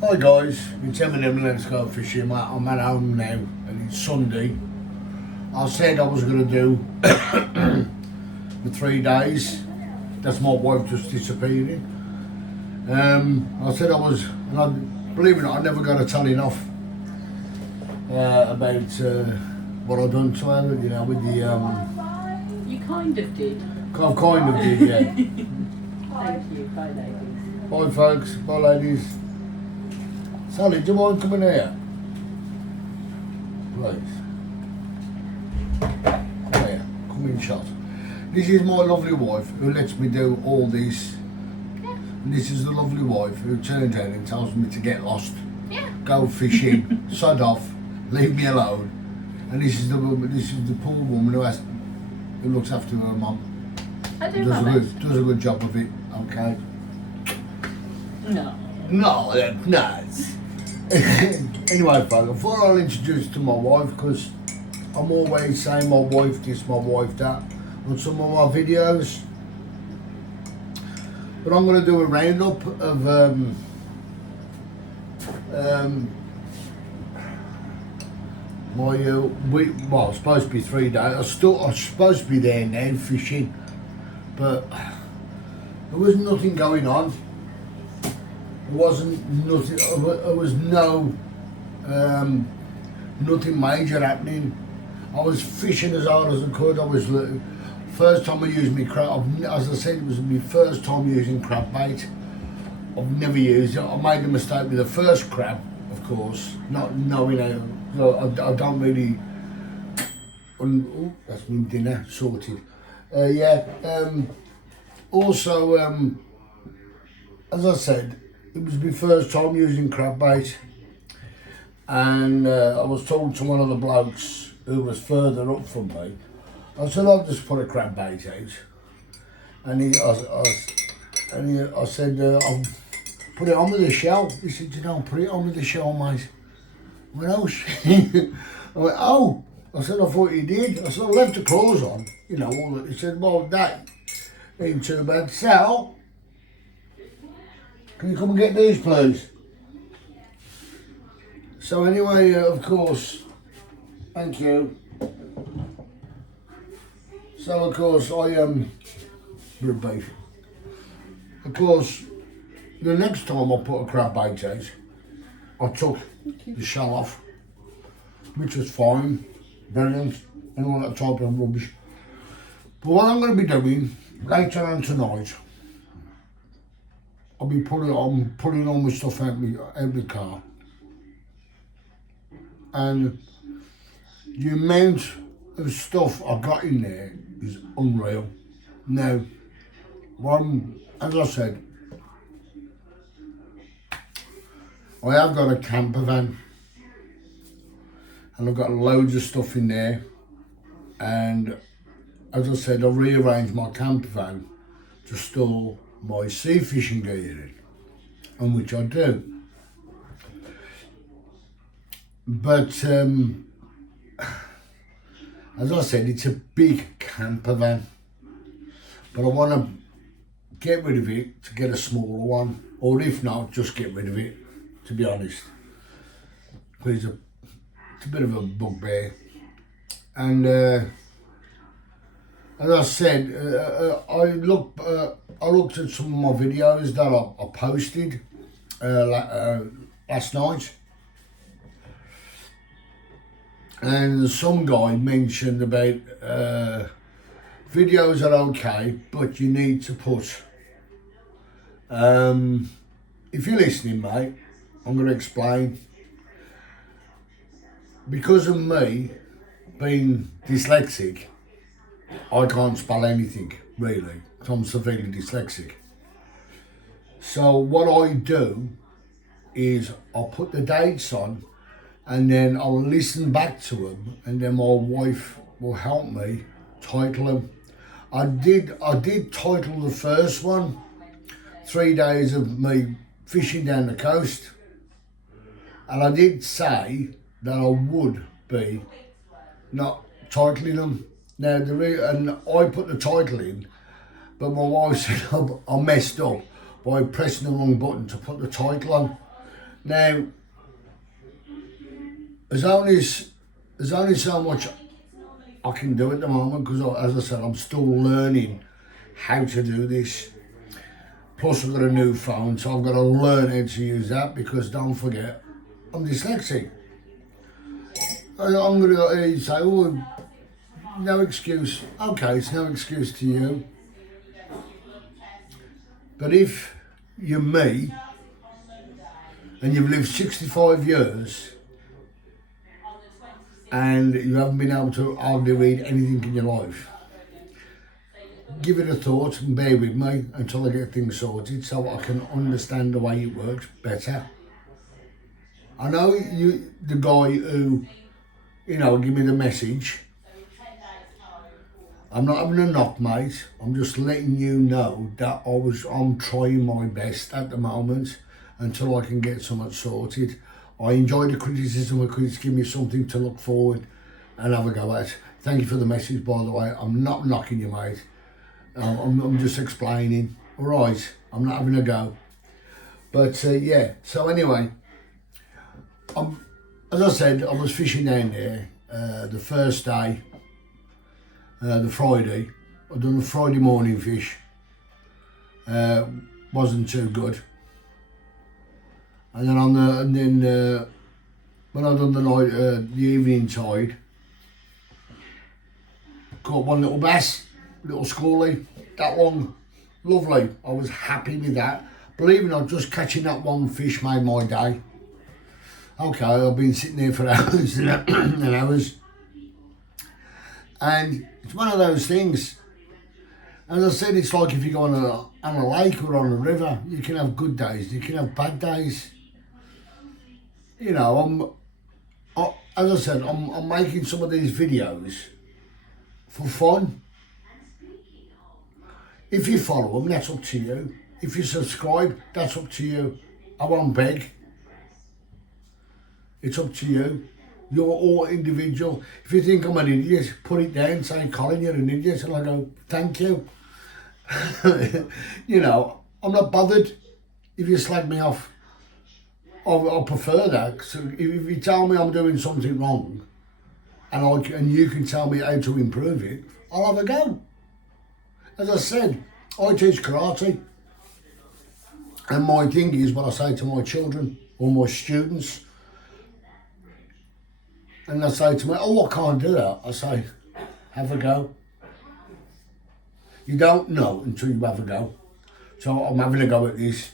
Hi guys, it's Eminem. Let's go fishing. I'm at home now and it's Sunday. I said I was going to do the 3 days. That's my wife just disappearing. I said I was, and believe it or not, I never got to tell enough about what I've done to her, you know, with the. You kind of did. I kind of did, yeah. Thank you. Bye, ladies. Bye folks, bye ladies. Sally, do you mind coming here? Please. Come here, come in shot. This is my lovely wife who lets me do all this. Yeah. And this is the lovely wife who turns out and tells me to get lost, Yeah. go fishing, sod off, leave me alone. And this is the poor woman who looks after her mum. I do love it. Does a good job of it, okay? No. No, that's nuts. Anyway, folks, I thought I'll introduce to my wife because I'm always saying my wife this, my wife that on some of my videos. But I'm going to do a roundup of my week. Well, it's supposed to be 3 days. I'm supposed to be there now fishing, but there was nothing going on. There wasn't nothing. There was nothing major happening. I was fishing as hard as I could. I was first time I used my crab. As I said, it was my first time using crab bait. I've never used it. I made the mistake with the first crab, of course, not knowing how. I don't really. Oh, that's my dinner sorted. Also, as I said, it was my first time using crab bait, and I was told to one of the blokes who was further up from me. I said I'll just put a crab bait out, and I said I'll put it on with the shell. He said, "You don't put it on with the shell, mate." I went, "Oh shit!" I went, "Oh." I said, "I thought you did." I said, "I left the claws on, you know." All that. He said, "Well, that ain't too bad." Sal, can you come and get these, please? So anyway, of course, thank you. So of course bit of beef. Of course, the next time I put a crab bait out, I took the shell off, which was fine, brilliant, and all that type of rubbish. But what I'm going to be doing later on tonight, I'll be putting all my stuff out the car, and the amount of stuff I got in there is unreal. Now, as I said, I have got a camper van, and I've got loads of stuff in there, and as I said, I rearranged my camper van to store my sea fishing gear in, and which I do. But as I said, it's a big camper van, but I want to get rid of it to get a smaller one, or if not, just get rid of it, to be honest, because it's a bit of a bugbear. And as I said, I looked at some of my videos that I posted last night, and some guy mentioned about videos are okay, but you need to put. If you're listening, mate, I'm going to explain. Because of me being dyslexic, I can't spell anything, really. I'm severely dyslexic. So what I do is I'll put the dates on, and then I'll listen back to them, and then my wife will help me title them. I did title the first one 3 days of me fishing down the coast, and I did say that I would be not titling them. Now, and I put the title in, but my wife said I messed up by pressing the wrong button to put the title on. Now, there's only so much I can do at the moment because, as I said, I'm still learning how to do this. Plus, I've got a new phone, so I've got to learn how to use that because don't forget, I'm dyslexic. I'm going to say, oh, no excuse. Okay, it's no excuse to you. But if you're me and you've lived 65 years and you haven't been able to hardly read anything in your life, give it a thought and bear with me until I get things sorted so I can understand the way it works better. I know you, the guy who, give me the message. I'm not having a knock, mate. I'm just letting you know that I'm trying my best at the moment until I can get something sorted. I enjoy the criticism because it's giving me something to look forward and have a go at. Thank you for the message, by the way. I'm not knocking you, mate. I'm just explaining. All right, I'm not having a go. But yeah, so anyway, as I said, I was fishing down there the first day, the Friday. I done a Friday morning fish. Wasn't too good. And then when I done the night, the evening tide, caught one little bass, little schoolie, that one, lovely. I was happy with that. Believe it or not, just catching that one fish made my day. Okay, I've been sitting there for hours and hours. And it's one of those things. As I said, it's like if you go on a lake or on a river, you can have good days, you can have bad days. As I said, I'm making some of these videos for fun. If you follow them, that's up to you. If you subscribe, that's up to you. I won't beg. It's up to you. You're all individual. If you think I'm an idiot, put it down, say, Colin, you're an idiot, and I go, thank you. I'm not bothered if you slag me off. I prefer that. So if you tell me I'm doing something wrong, and you can tell me how to improve it, I'll have a go. As I said, I teach karate, and my thing is what I say to my children or my students. And they say to me, oh, I can't do that. I say, have a go. You don't know until you have a go. So I'm having a go at this.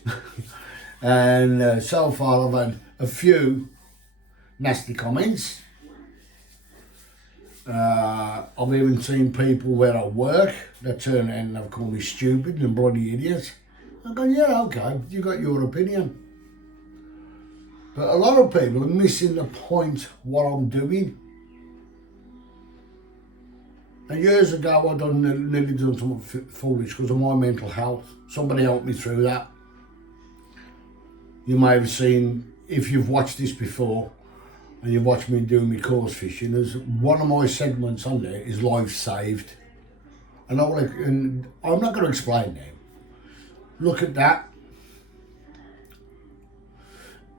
And so far I've had a few nasty comments. I've even seen people where I work that turn around and have called me stupid and bloody idiot. I go, yeah, okay, you got your opinion. But a lot of people are missing the point what I'm doing. And years ago I nearly done something foolish because of my mental health. Somebody helped me through that. You may have seen, if you've watched this before, and you've watched me doing my course fishing, there's one of my segments on there is life saved. And I'm not going to explain now. Look at that.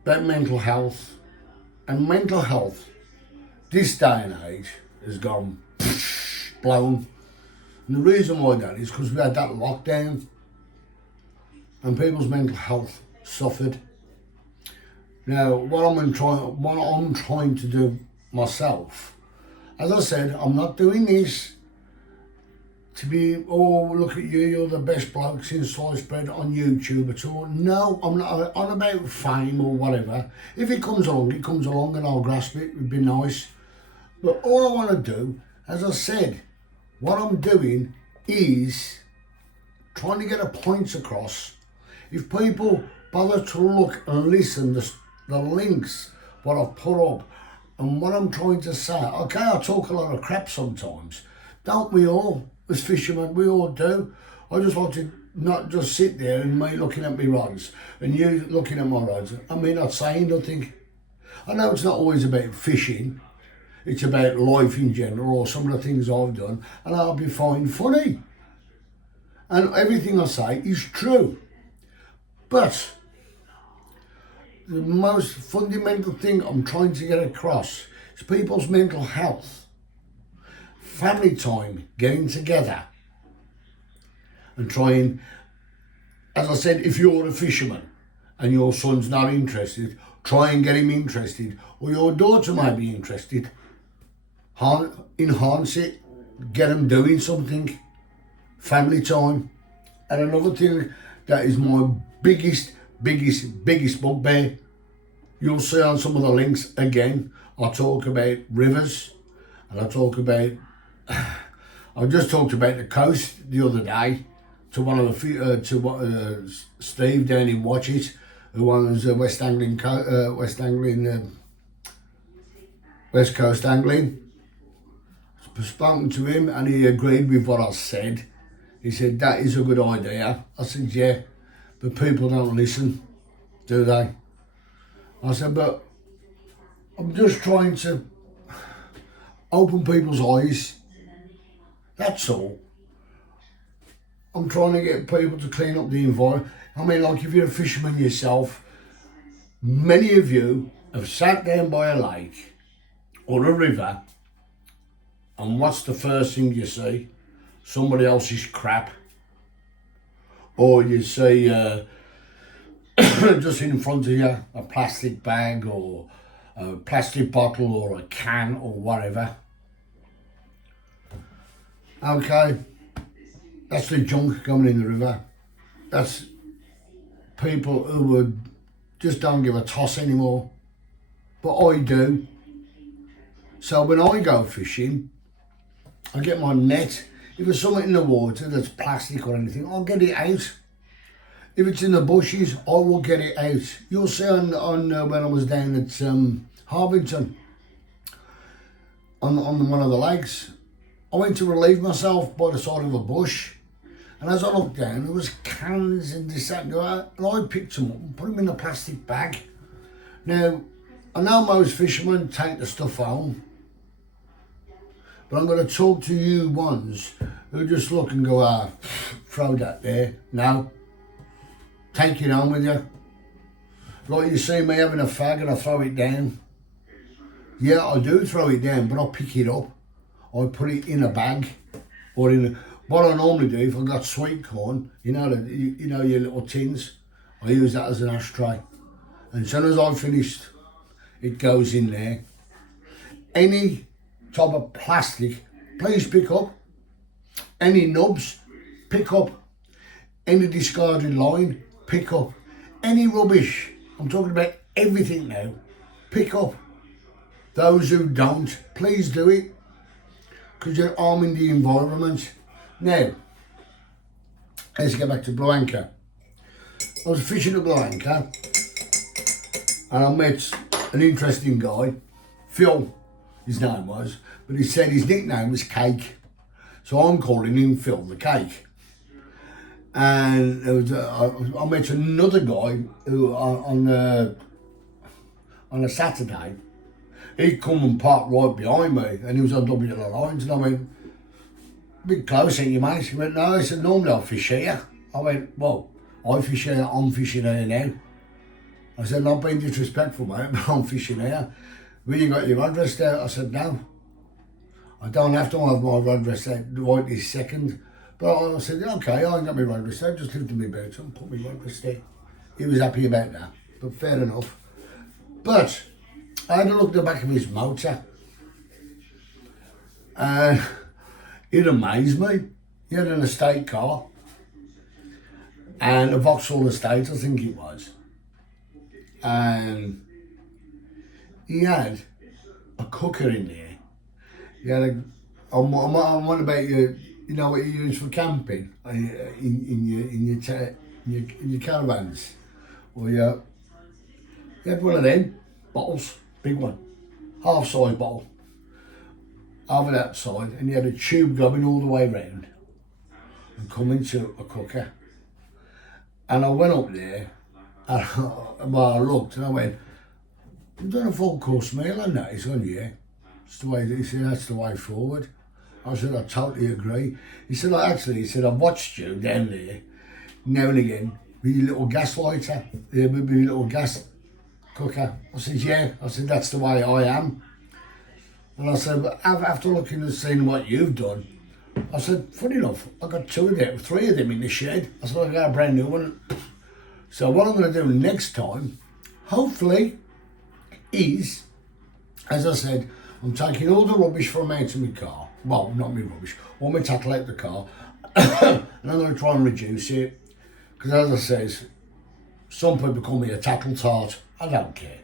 About mental health. And mental health, this day and age, has gone blown. And the reason why that is because we had that lockdown and people's mental health suffered. Now, what I'm trying to do myself, as I said, I'm not doing this to be, oh, look at you, you're the best bloke since sliced bread on YouTube at all. No, I'm not on about fame or whatever. If it comes along, it comes along and I'll grasp it, it'd be nice. But all I want to do, as I said, what I'm doing is trying to get a point across. If people bother to look and listen, the links, what I've put up, and what I'm trying to say, okay, I talk a lot of crap sometimes. Don't we all? As fishermen, we all do. I just want to not just sit there and me looking at my rods and you looking at my rods. I mean, not saying nothing. I know it's not always about fishing. It's about life in general or some of the things I've done, and I'll be finding funny. And everything I say is true. But the most fundamental thing I'm trying to get across is people's mental health, family time, getting together and trying, as I said, if you're a fisherman and your son's not interested, try and get him interested, or your daughter might be interested. Enhance it, get them doing something, family time. And another thing that is my biggest bugbear, you'll see on some of the links again, I talk about rivers, and I talk about, I just talked about the coast the other day to one of the, Steve down in Watches, who owns West Coast Angling. Spoken to him and he agreed with what I said. He said, that is a good idea. I said, yeah, but people don't listen, do they? I said, but I'm just trying to open people's eyes. That's all. I'm trying to get people to clean up the environment. I mean, like if you're a fisherman yourself, many of you have sat down by a lake or a river, and what's the first thing you see? Somebody else's crap. Or you see, just in front of you, a plastic bag or a plastic bottle or a can or whatever. Okay, that's the junk coming in the river. That's people who would just don't give a toss anymore. But I do. So when I go fishing, I get my net. If there's something in the water that's plastic or anything, I'll get it out. If it's in the bushes, I will get it out. You'll see on when I was down at Harvington, on one of the lakes, I went to relieve myself by the side of a bush, and as I looked down, there was cans and this, that, and that, and I picked them up and put them in a plastic bag. Now, I know most fishermen take the stuff home, but I'm going to talk to you ones who just look and go, throw that there. No. Take it home with you. Like you see me having a fag and I throw it down. Yeah, I do throw it down, but I pick it up. I put it in a bag. Or in what I normally do, if I've got sweet corn, you know your little tins, I use that as an ashtray. And as soon as I've finished, it goes in there. Any type of plastic, please pick up. Any nubs, pick up. Any discarded line, pick up. Any rubbish, I'm talking about everything now, pick up. Those who don't, please do it, because you're harming the environment. Now, let's get back to Blue Anchor. I was fishing at Blue Anchor and I met an interesting guy, Phil, his name was, but he said his nickname was Cake. So I'm calling him Phil the Cake. And there was I met another guy who on a Saturday, he'd come and park right behind me and he was on W lines and I went, a bit close, ain't you, mate? He went, no. I said, normally I fish here. I went, well, I fish here, I'm fishing here now. I said, not being disrespectful, mate, but I'm fishing here. Will you got your address there? I said, no. I don't have to have my address there right this second. But I said, okay, I ain't got my address there, just lived in my boat and put my address there. He was happy about that, but fair enough. But I had a look at the back of his motor and it amazed me. He had an estate car and a Vauxhall Estate, I think it was. And he had a cooker in there. He had a, I'm on about you know what you use for camping in your caravans, or you had one of them bottles, big one, half size bottle, over that side, and you had a tube going all the way round and come into a cooker. And I went up there and I looked and I went, "You've done a full course meal and that." He's gone, "Yeah, it's the way." He said, "That's the way forward." I said, "I totally agree." He said, he said, "I've watched you down there now and again with your little gas lighter, with your little gas cooker. I said, yeah. I said, that's the way I am. And I said, but after looking and seeing what you've done, I said, funny enough, I got 3 of them in the shed. I said, I got a brand new one. So what I'm going to do next time, hopefully, is, as I said, I'm taking all the rubbish from out of my car. Well, not my rubbish, all my tackle out the car. And I'm going to try and reduce it. Because as I says, some people call me a tackle tart. I don't care.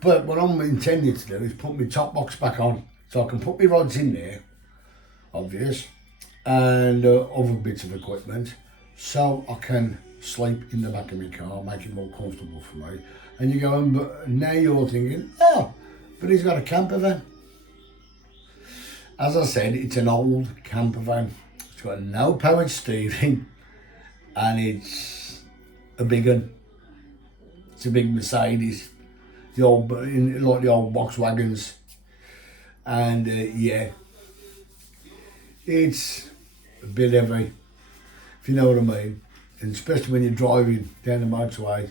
But what I'm intending to do is put my top box back on. So I can put my rods in there, obvious, and other bits of equipment. So I can sleep in the back of my car, make it more comfortable for me. And you're going, but now you're thinking, oh, but he's got a camper van. As I said, it's an old camper van. It's got no powered steering, and it's a big one. It's a big Mercedes, the old, like the old Volkswagens, and yeah, it's a bit heavy, if you know what I mean, and especially when you're driving down the motorway.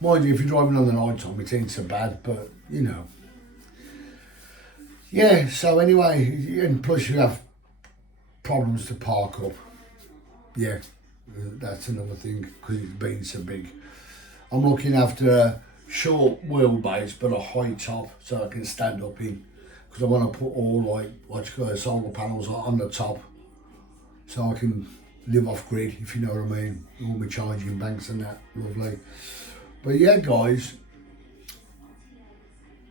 Mind you, if you're driving on the night time, it ain't so bad, but you know. Yeah, so anyway, and plus you have problems to park up. Yeah, that's another thing, because it's been so big. I'm looking after a short wheelbase, but a high top, so I can stand up in. Because I want to put all, like, solar panels on the top, so I can live off grid, if you know what I mean. All my charging banks and that, lovely. But yeah, guys,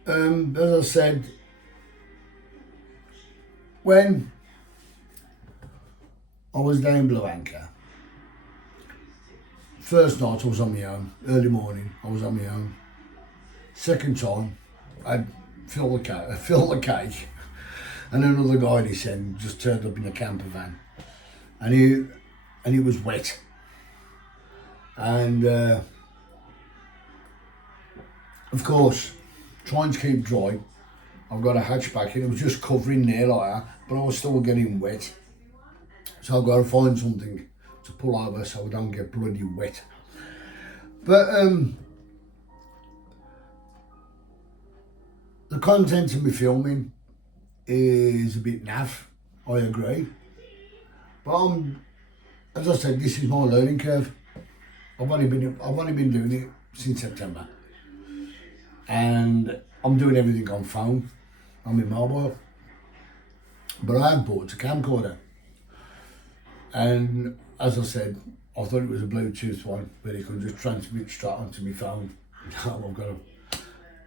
as I said, when I was down Blue Anchor, first night I was on my own, early morning I was on my own. Second time, I'd fill the cake, and another guy he said just turned up in a camper van, and he was wet, and of course, trying to keep dry, I've got a hatchback and it was just covering there like that, but I was still getting wet. So I've got to find something to pull over so I don't get bloody wet. But the content of my filming is a bit naff, I agree. But as I said, this is my learning curve. I've only been doing it since September. And I'm doing everything on phone, on my mobile. But I have bought a camcorder. And as I said, I thought it was a Bluetooth one, where you can just transmit straight onto my phone. Now I've got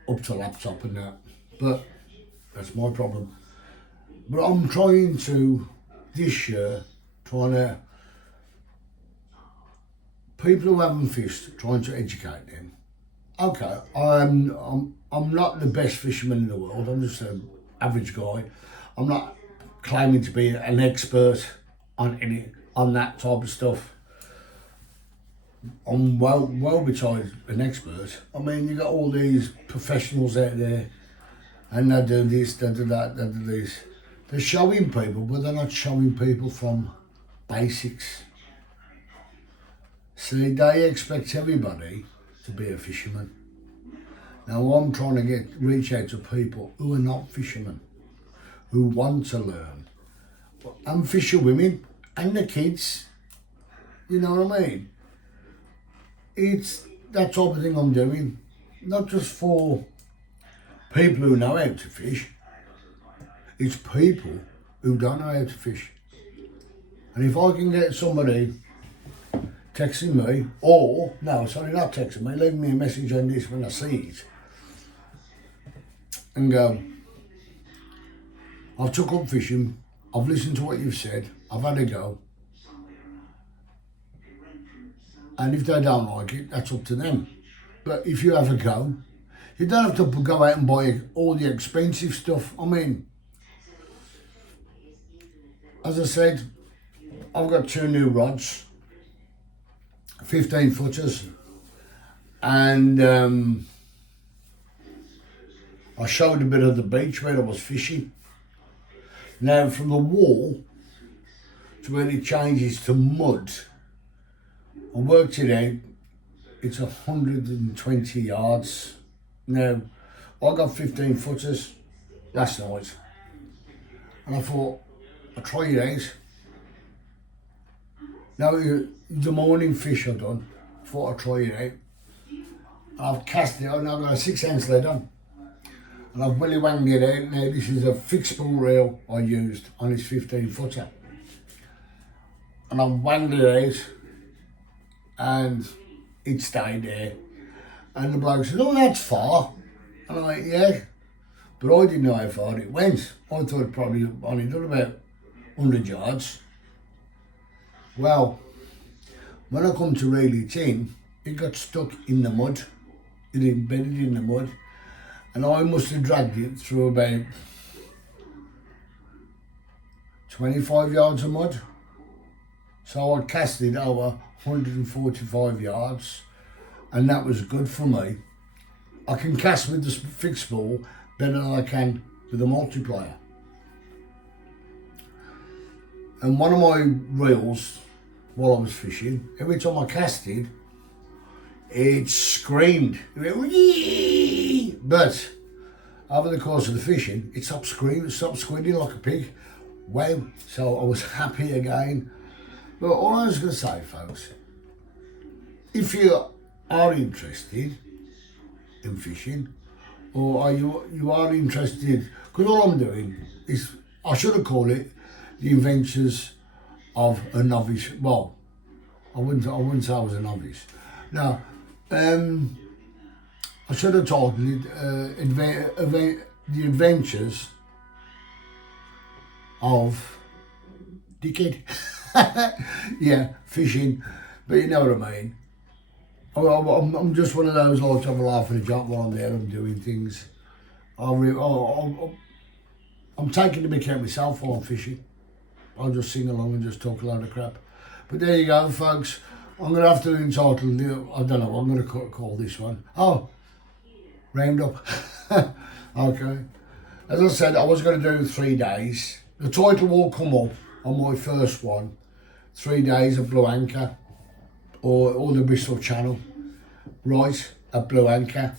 up to laptop and that. But that's my problem. But I'm trying to, this year, people who haven't fished, trying to educate them. Okay, I'm not the best fisherman in the world. I'm just an average guy. I'm not claiming to be an expert on that type of stuff. I'm well besides an expert. I mean, you got all these professionals out there, and they do this, they do that, they do this. They're showing people, but they're not showing people from basics. See, they expect everybody to be a fisherman. Now I'm trying to reach out to people who are not fishermen, who want to learn. And fisher women and the kids, you know what I mean? It's that type of thing I'm doing, not just for people who know how to fish, it's people who don't know how to fish. And if I can get somebody texting me, or, no, sorry, not texting me, leaving me a message on this when I see it, and go, I've took up fishing, I've listened to what you've said, I've had a go, and if they don't like it, that's up to them. But if you have a go, you don't have to go out and buy all the expensive stuff. I mean, as I said, I've got 2 new rods, 15 footers, and I showed a bit of the beach where I was fishing. Now from the wall to when it changes to mud, I worked it out, it's 120 yards. Now, I got 15 footers last night, and I thought, I'll try it out. Now, the morning fish I've done, I thought I'd try it out. I've cast it on, I've got a 6 ounce lead on, and I've willy wanged it out. Now, this is a fixed spool reel I used on this 15 footer. And I've wanged it out, and it stayed there. And the bloke said, oh, that's far. And I'm like, yeah. But I didn't know how far it went. I thought it probably only done about 100 yards. Well, when I come to reel it in, it got stuck in the mud. It embedded in the mud. And I must have dragged it through about 25 yards of mud. So I cast it over 145 yards, and that was good for me. I can cast with the fixed spool better than I can with a multiplier. And one of my reels, while I was fishing, every time I casted, it screamed. It went, yee! But over the course of the fishing, it stopped screaming, stopped squealing like a pig. Wow! So I was happy again. But all I was going to say, folks, if you are interested in fishing, or you are interested, because all I'm doing is, I should have called it the adventures of a novice. Well, I wouldn't say I was a novice. Now, I should have titled it the adventures of Dickhead. Yeah, fishing, but you know what I mean. I'm just one of those like to have a laugh and a joke while I'm there and doing things. I'm taking the mick out myself while I'm fishing. I'll just sing along and just talk a load of crap. But there you go, folks. I'm going to have to entitle, I don't know what I'm going to call this one. Oh, round up. Okay. As I said, I was going to do 3 days. The title will come up on my first one, 3 days of Blue Anchor, or the Bristol Channel, right, at Blue Anchor.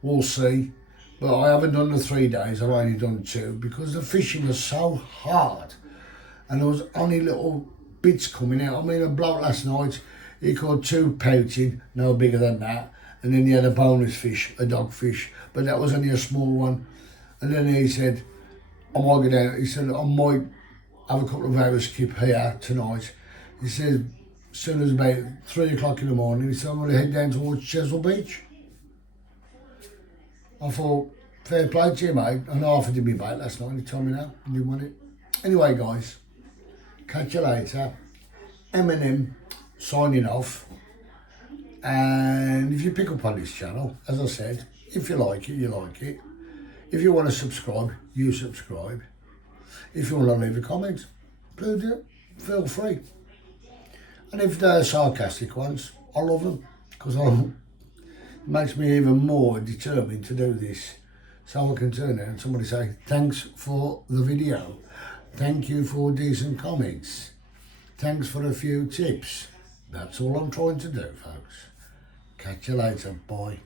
We'll see. But I haven't done the 3 days, I've only done 2, because the fishing was so hard. And there was only little bits coming out. I mean, a bloke last night, he caught 2 pouting, no bigger than that. And then he had a bonus fish, a dogfish, but that was only a small one. And then he said, I might go down, he said, I might have a couple of hours skip here tonight. He said, as soon as about 3 o'clock in the morning, he said, I'm going to head down towards Chesil Beach. I thought, fair play to you, mate. And I offered him my bait last night, he told me no, he didn't want it. Anyway, guys, catch you later. Eminem signing off. And if you pick up on this channel, as I said, if you like it, you like it. If you want to subscribe, you subscribe. If you want to leave a comment, please do, feel free. And if they're sarcastic ones, I love them, because it makes me even more determined to do this. So I can turn out and somebody say, thanks for the video. Thank you for decent comments. Thanks for a few tips. That's all I'm trying to do, folks. Catch you later. Bye.